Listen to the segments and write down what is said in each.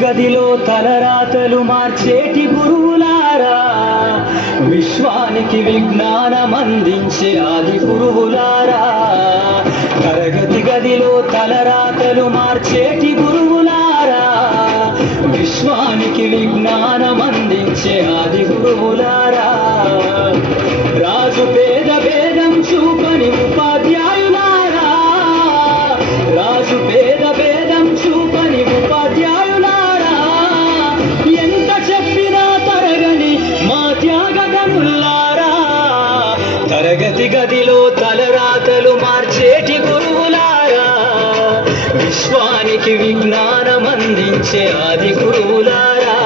గదిలో తలరాతలు మార్చేటి గురువులారా, విశ్వానికి విజ్ఞానం అందించే ఆది గురువులారా. తరగతి గదిలో తలరాతలు మార్చేటి గురువులారా, విశ్వానికి విజ్ఞానం అందించే ఆది గురువులారా. రాజు పేద భేదం చూపని ఉపాధ్యాయులారా, రాజు పేద భేదం చూపని ఉపాధ్యాయులారా. ఎంత చెప్పినా తరగని మా త్యాగధనులారా, తరగతి గదిలో తలరాతలు మార్చేటి గురువులారా, విశ్వానికి విజ్ఞానం అందించే ఆది గురువులారా.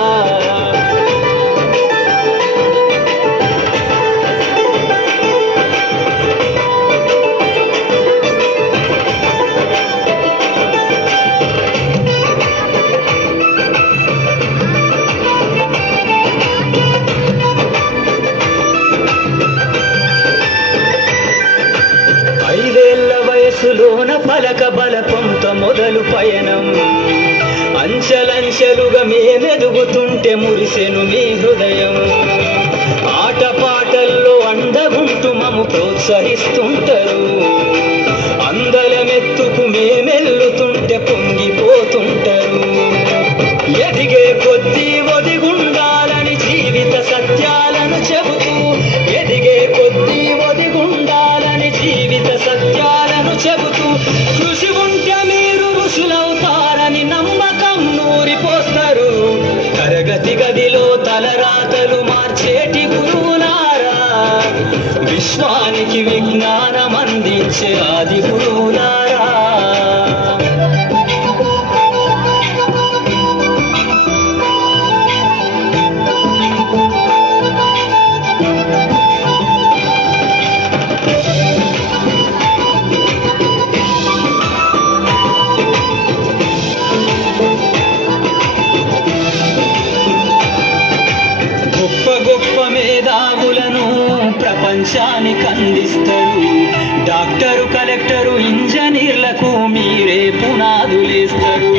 వయసులోన పలక బలపంత మొదలు పయనం, అంచెలంచెలుగా మేమెదుగుతుంటే మురిసెను మీ హృదయం. ఆటపాటల్లో అండగుంటూ మము ప్రోత్సహిస్తుంటారు, అందలమెత్తుకు మేమెల్లుతుంటే పొంగిపోతుంటారు. ఎదిగే కొద్దీ ఒదిగుండాలని జీవిత సత్యాలను చెబుతూ, ఎదిగే కొద్దీ ఒదిగుండాలని జీవిత సత్యాలను చెబుతూ, కృషి ఉంటే మీరు ఋషులవుతారని నమ్మకం నూరిపోస్తారు. తరగతి గదిలో తలరాతలు మార్చేటి గురువులారా, విశ్వానికి విజ్ఞానం అందించే ఆది గురువులారా. గొప్ప గొప్ప మేధావులను ప్రపంచానికి అందిస్తారు. డాక్టరు, కలెక్టరు, ఇంజనీర్లకు మీరే పునాదులేస్తారు.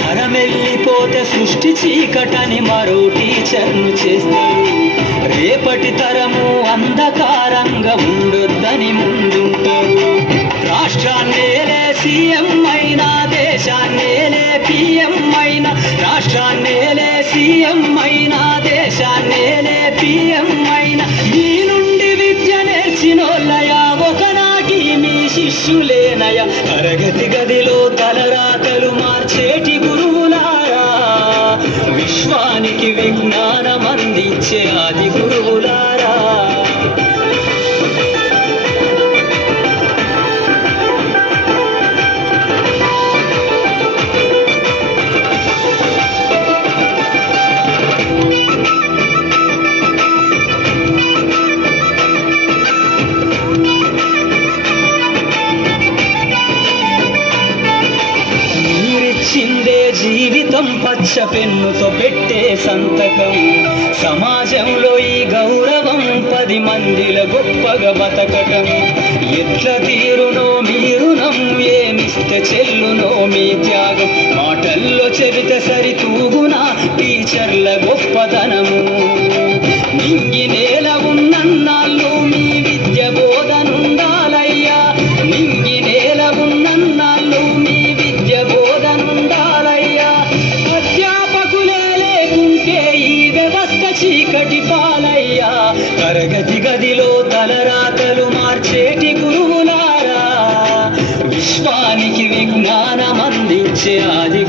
తరమెల్లిపోతే సృష్టి చీకటని మరో టీచర్ను చేస్తారు. రేపటి తరము అంధకారంగా ఉండొద్దని ముందుంటారు. రాష్ట్రాన్నేలే సీఎం అయినా, దేశాన్నేలే పిఎం అయినా, రాష్ట్రాన్నేలే సీఎం అయినా, దేశాన్నేలే పిఎం అయినా, మీ నుండి విద్య నేర్చినోళ్ళయా, ఒకనాటి మీ శిష్యులేనయా. తరగతి గదిలో తలరాతలు మార్చేటి గురువులారా, విశ్వానికి విజ్ఞానం అందించే ఆది గురువులారా. చిందే జీవితం పచ్చ పెన్నుతో పెట్టే సంతకం, సమాజంలో ఈ గౌరవం 10 మందిల గొప్పగా బతకటం. ఎట్ల తీరునో మీ రుణం, ఏమిస్తే చెల్లునో మీ త్యాగం, మాటల్లో చెబితే సరితూగునా టీచర్ల గొప్పతనము. నింగి నేల ఉన్నన్నాళ్ళు మీ విద్య బోధనుండాలయ్యా, నింగి నేల ఉన్నన్నాళ్ళు మీ విద్య బోధనుండాలయ్యా. అధ్యాపకులే లేకుంటే ఈ వ్యవస్థ చీకటి పాలయ్యా. తరగతి గదిలో తలరాతలు మార్చేటి గురువులారా, విశ్వానికి విజ్ఞానం అందించే ఆది